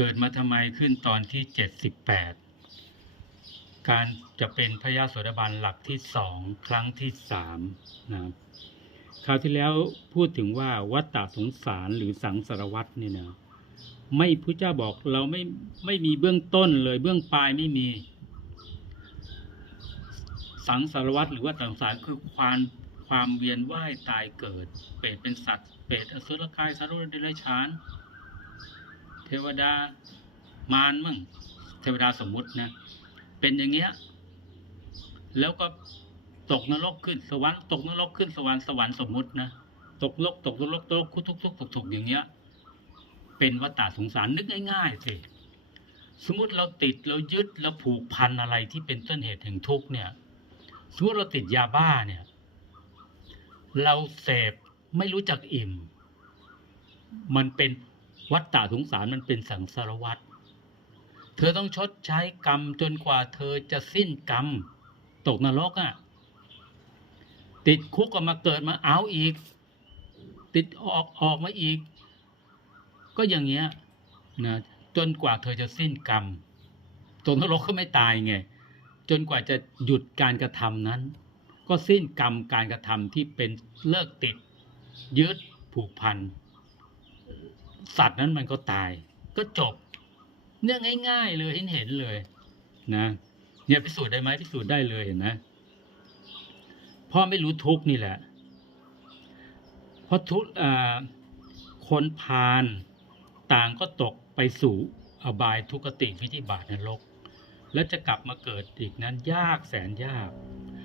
เกิดมาทำไมขึ้นตอนที่เจ็ดสิบแปดการจะเป็นพระยาโสดาบันหลักที่สองครั้งที่สามนะครับคราวที่แล้วพูดถึงว่าวัฏฏะสงสารหรือสังสารวัฏเนี่ยนะไม่พระเจ้าบอกเราไม่ไม่มีเบื้องต้นเลยเบื้องปลายไม่มี สังสารวัฏหรือว่าสังสารคือความความเวียนว่ายตายเกิด เปรตเป็นสัตว์เปรตอสุรกายสารุเดรัจฉาน เทวดามารมั่ง เทวดาสมมุตินะ เป็นอย่างเงี้ย แล้วก็ตกนรกขึ้นสวรรค์ตกนรกขึ้นสวรรค์สวรรค์สมมุตินะตกนรกตกนรกตกคุกทุกทุกทุกทุกอย่างเงี้ย เป็นวัฏฏะสงสารนึกง่ายๆสิสมมติเราติดเรายึดเราผูกพันอะไรที่เป็นต้นเหตุแห่งทุกข์เนี่ย สมมติเราติดยาบ้าเนี่ย เราเสพไม่รู้จักอิ่ม มันเป็น วัฏฏะสงสารมันเป็นสังสารวัฏเธอต้องชดใช้กรรมจนกว่าเธอจะสิ้นกรรม ตกนรกอะ่ะ ติดคุกก็มาเกิดมาเอาอีก ติดออกออกมาอีก ก็อย่างเงี้ยนะจนกว่าเธอจะสิ้นกรรมตกนรกก็ไม่ตายไงจนกว่าจะหยุดการกระทำนั้น ก็สิ้นกรรมการกระทำที่เป็นเลิกติด ยึดผูกพัน สัตว์นั้นมันก็ตาย ก็จบ เนี่ยง่าย ๆ เลยเห็นเห็นเลย นะ เนี่ยพิสูจน์ได้ไหมพิสูจน์ได้เลยเห็นไหมเพ่อไม่รู้ทุกนี่แหละ เพราะทุกคนพาลต่างก็ตกไปสู่อบายทุกติวิธิบาตนรก แล้วจะกลับมาเกิดอีกนั้นยากแสนยาก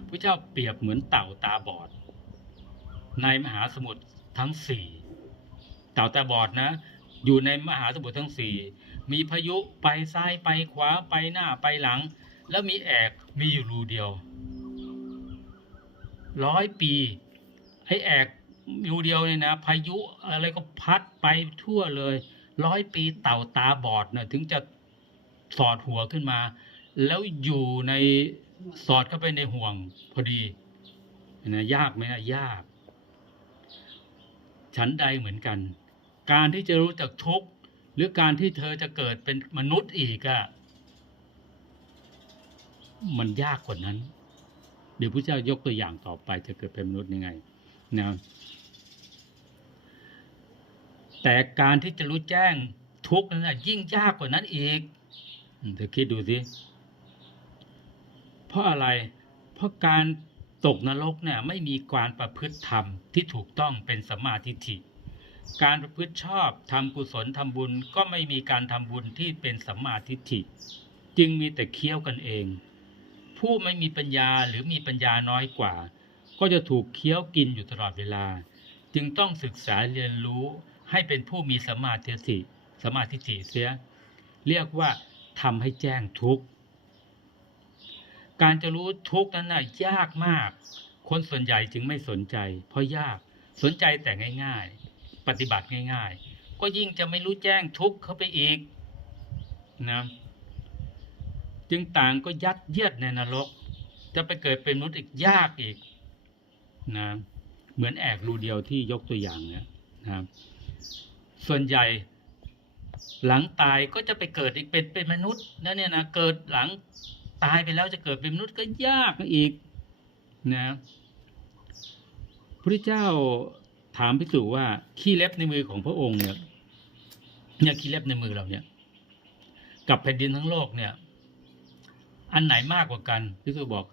พระเจ้าเปรียบเหมือนเต่าตาบอด ในมหาสมุทรทั้งสี่เต่าตาบอดนะ อยู่ในมหาสมุทรทั้งสี่มีพายุไปซ้ายไปขวาไปหน้าไปหลัง แล้วมีแอกมีอยู่รูเดียวร้อยปี ไอแอกรูเดียวเนี่ยนะ พายุอะไรก็พัดไปทั่วเลยร้อยปีเต่าตาบอดเนะถึงจะสอดหัวขึ้นมา แล้วอยู่ในสอดเข้าไปในห่วงพอดีนะยากไหมนะยาก ฉันใดเหมือนกัน การที่จะรู้จักทุกข์หรือการที่เธอจะเกิดเป็นมนุษย์อีกอะมันยากกว่านั้น เดี๋ยวพระเจ้ายกตัวอย่างต่อไปจะเกิดเป็นมนุษย์ยังไงนะแต่การที่จะรู้แจ้งทุกข์นั้นยิ่งยากกว่านั้นอีกเธอคิดดูสิเพราะอะไร เพราะการตกนรกเนี่ยไม่มีการประพฤติธรรมที่ถูกต้องเป็นสัมมาทิฏฐิ การประพฤติชอบทำกุศลทำบุญก็ไม่มีการทำบุญที่เป็นสัมมาทิฏฐิ จึงมีแต่เคี้ยวกันเอง ผู้ไม่มีปัญญาหรือมีปัญญาน้อยกว่า ก็จะถูกเคี้ยวกินอยู่ตลอดเวลา จึงต้องศึกษาเรียนรู้ให้เป็นผู้มีสัมมาทิฏฐิสัมมาทิฏฐิเสีย เรียกว่าทำให้แจ้งทุกข์การจะรู้ทุกข์นั้นน่ะยากมาก คนส่วนใหญ่จึงไม่สนใจ เพราะยากสนใจแต่ง่าย ๆ ปฏิบัติง่าย ๆ ก็ยิ่งจะไม่รู้แจ้งทุกข์เข้าไปอีกนะจึงต่างก็ยัดเยียดในนรก จะไปเกิดเป็นมนุษย์อีกยากอีกนะเหมือนแอกรูเดียวที่ยกตัวอย่างเนี่ยนะส่วนใหญ่หลังตายก็จะไปเกิดอีกเป็นเป็นมนุษย์นะเนี่ยนะเกิดหลังตายไปแล้วจะเกิดเป็นมนุษย์ก็ยากอีกนะพระเจ้า ถามพิสูจว่าขี้เล็บในมือของพระองค์เนี่ยเนี่ยขี้เล็บในมือเราเนี่ย กับแผ่นดินทั้งโลกเนี่ย อันไหนมากกว่ากันพิสูจบอก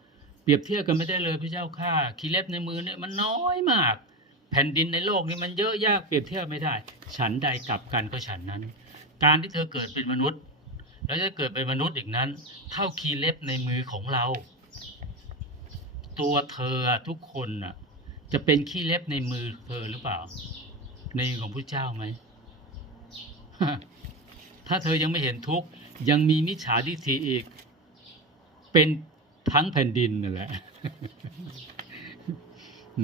เปรียบเทียบกันไม่ได้เลยพระเจ้าข้าขี้เล็บในมือเนี่ยมันน้อยมาก แผ่นดินในโลกนี้มันเยอะยากเปรียบเทียบไม่ได้ ฉันใดกลับกันก็ฉันนั้น การที่เธอเกิดเป็นมนุษย์ แล้วจะเกิดเป็นมนุษย์อีกนั้น เท่าคีเล็บในมือของเรา ตัวเธอทุกคนน่ะ จะเป็นขี้เล็บในมือเธอหรือเปล่า ในของพระเจ้าไหม ถ้าเธอยังไม่เห็นทุกข์ยังมีมิจฉาทิฏฐิอีก เป็นทั้งแผ่นดินนั่นแหละ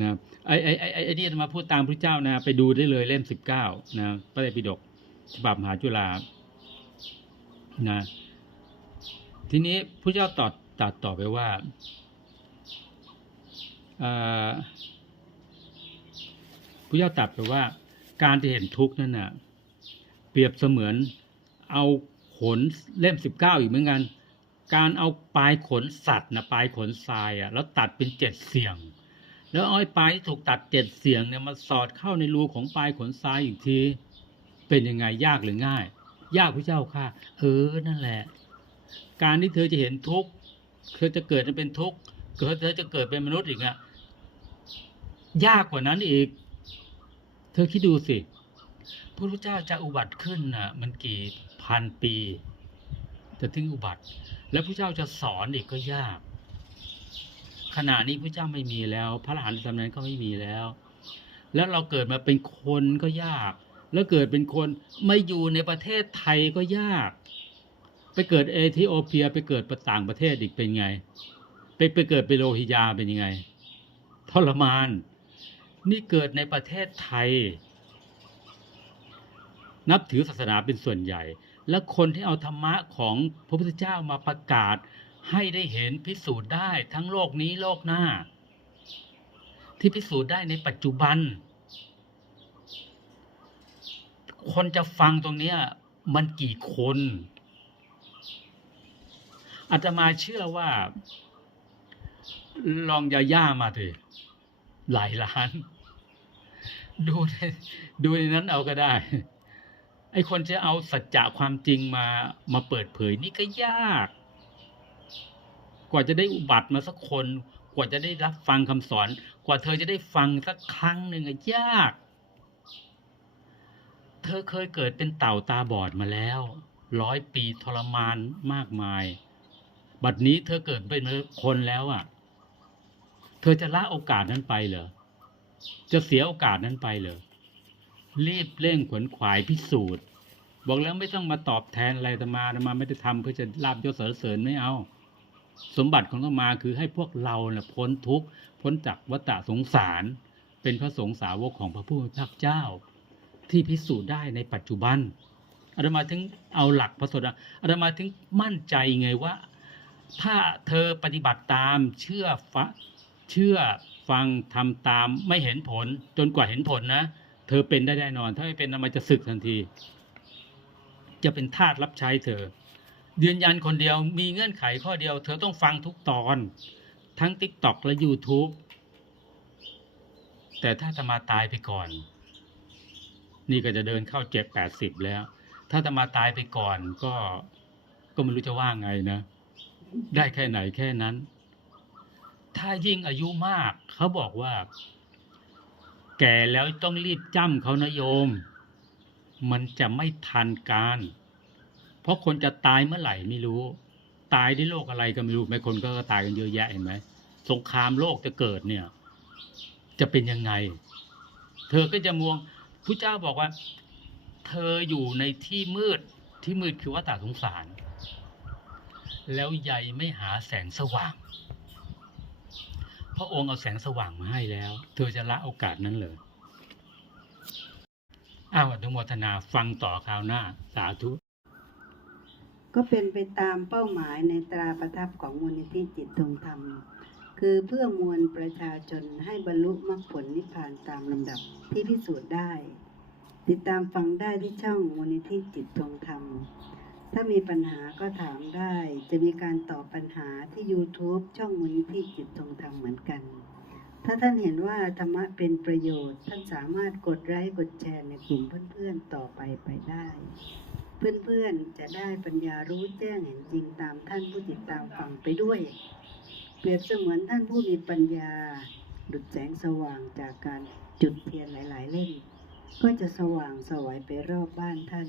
นะไอ้ไอ้ไอ้ไอ้นี่มาพูดตามพระเจ้านะ ไปดูได้เลยเล่มสิบเก้านะพระไตรปิฎกฉบับมหาจุฬานะ ทีนี้พระเจ้าตอดตัดต่อไปว่าอ่อ พระเจ้าตรัสไปว่าการที่เห็นทุกข์นั่นน่ะเปรียบเสมือนเอาขนเล่มสิบเก้าอีกเหมือนกัน การเอาปลายขนสัตว์นะปลายขนทรายอะแล้วตัดเป็นเจ็ดเสียง แล้วเอาไอ้ปลายที่ถูกตัดเจ็ดเสียงเนี่ยมาสอดเข้าในรูของปลายขนทรายอีกที เป็นยังไงยากหรือง่าย ยากพระเจ้าค่ะเออนั่นแหละ การที่เธอจะเห็นทุกข์เธอจะเกิดมาเป็นทุกข์เกิดเธอจะเกิดเป็นมนุษย์อีกอะยากกว่านั้นอีก เธอคิดดูสิพระพุทธเจ้าจะอุบัติขึ้นน่ะมันกี่พันปี จะถึงอุบัติ แล้วพระเจ้าจะสอนอีกก็ยาก ขณะนี้พระเจ้าไม่มีแล้ว พระอรหันต์สมัยนั้นก็ไม่มีแล้ว แล้วเราเกิดมาเป็นคนก็ยาก แล้วเกิดเป็นคนไม่อยู่ในประเทศไทยก็ยาก ไปเกิดเอธิโอเปียไปเกิดประต่างประเทศอีกเป็นไง ไปไปเกิดเป็นโลหิยาเป็นยังไงทรมาน นี่เกิดในประเทศไทย นับถือศาสนาเป็นส่วนใหญ่ และคนที่เอาธรรมะของพระพุทธเจ้ามาประกาศ ให้ได้เห็นพิสูจน์ได้ทั้งโลกนี้โลกหน้า ที่พิสูจน์ได้ในปัจจุบัน คนจะฟังตรงนี้มันกี่คนอาตมาเชื่อว่า ลองยาย่ามาเถอะหลายล้าน ดูในดูในนั้นเอาก็ได้ ไอคนจะเอาสัจจะความจริงมามาเปิดเผยนี่ก็ยาก กว่าจะได้อุบัติมาสักคน กว่าจะได้รับฟังคำสอน กว่าเธอจะได้ฟังสักครั้งหนึ่งอะยาก เธอเคยเกิดเป็นเต่าตาบอดมาแล้ว ร้อยปีทรมานมากมาย บัดนี้เธอเกิดเป็นคนแล้วอะ เธอจะละโอกาสนั้นไปเหรอ จะเสียโอกาสนั้นไปเหรอรีบเร่งขวนขวายพิสูจน์ บอกแล้วไม่ต้องมาตอบแทนอะไรตมาตมาไม่ได้ทำเพื่อจะลาบยศสรรเสริญไม่เอา สมบัติของตมาคือให้พวกเราเน่ะพ้นทุกข์พ้นจากวัฏสงสาร เป็นพระสงฆ์สาวกของพระผู้เป็นพระเจ้า ที่พิสูจน์ได้ในปัจจุบันอาตมาถึงเอาหลักพระสดอาตมาถึงมั่นใจไงว่า ถ้าเธอปฏิบัติตามเชื่อฟะเชื่อ ฟังทำตามไม่เห็นผล จนกว่าเห็นผลนะ เธอเป็นได้แน่นอน ถ้าไม่เป็นอาตมจะศึกทันที จะเป็นทาสรับใช้เธอยืนยันคนเดียวมีเงื่อนไขข้อเดียว เธอต้องฟังทุกตอน ทั้ง t ิ k t o k และ YouTube แต่ถ้าอาตมาตายไปก่อน นี่ก็จะเดินเข้าเจ็ดแปดสิบแล้ว ถ้าอาตมาตายไปก่อนก็ก็ไม่รู้จะว่าไงนะ ได้แค่ไหนแค่นั้น ถ้ายิ่งอายุมาก เขาบอกว่า แก่แล้วต้องรีบจ้ำเขานะโยม มันจะไม่ทันการ เพราะคนจะตายเมื่อไหร่ไม่รู้ ตายด้วยโรคอะไรก็ไม่รู้ไม่คนก็ตายกันเยอะแยะเห็นไหมสงครามโลกจะเกิดเนี่ย จะเป็นยังไง เธอก็จะมองพระเจ้าบอกว่า เธออยู่ในที่มืดที่มืดคือวัฏสงสาร แล้วใยไม่หาแสงสว่าง พระองค์เอาแสงสว่างมาให้แล้ว เธอจะละโอกาสนั้นเลยอ้าวอนุโมทนาฟังต่อคราวหน้า สาธุ ก็เป็นไปตามเป้าหมายในตราประทับของมูลนิธิจิตตรงธรรม คือเพื่อมวลประชาชนให้บรรลุมรรคผลนิพพานตามลำดับที่พิสูจน์ได้ ติดตามฟังได้ที่ช่องมูลนิธิจิตตรงธรรม ถ้ามีปัญหาก็ถามได้ จะมีการตอบปัญหาที่ YouTube ช่องมูลนิธิจิตตรงธรรมเหมือนกัน ถ้าท่านเห็นว่าธรรมะเป็นประโยชน์ ท่านสามารถกดไลค์กดแชร์ในกลุ่มเพื่อนๆต่อไปไปได้ เพื่อนๆจะได้ปัญญารู้แจ้งเห็นจริงตามท่านผู้ติดตามฟังไปด้วย เปรียบเสมือนท่านผู้มีปัญญา ดุจแสงสว่างจากการจุดเทียนหลาย ๆ เล่มก็จะสว่างสวยไปรอบบ้านท่าน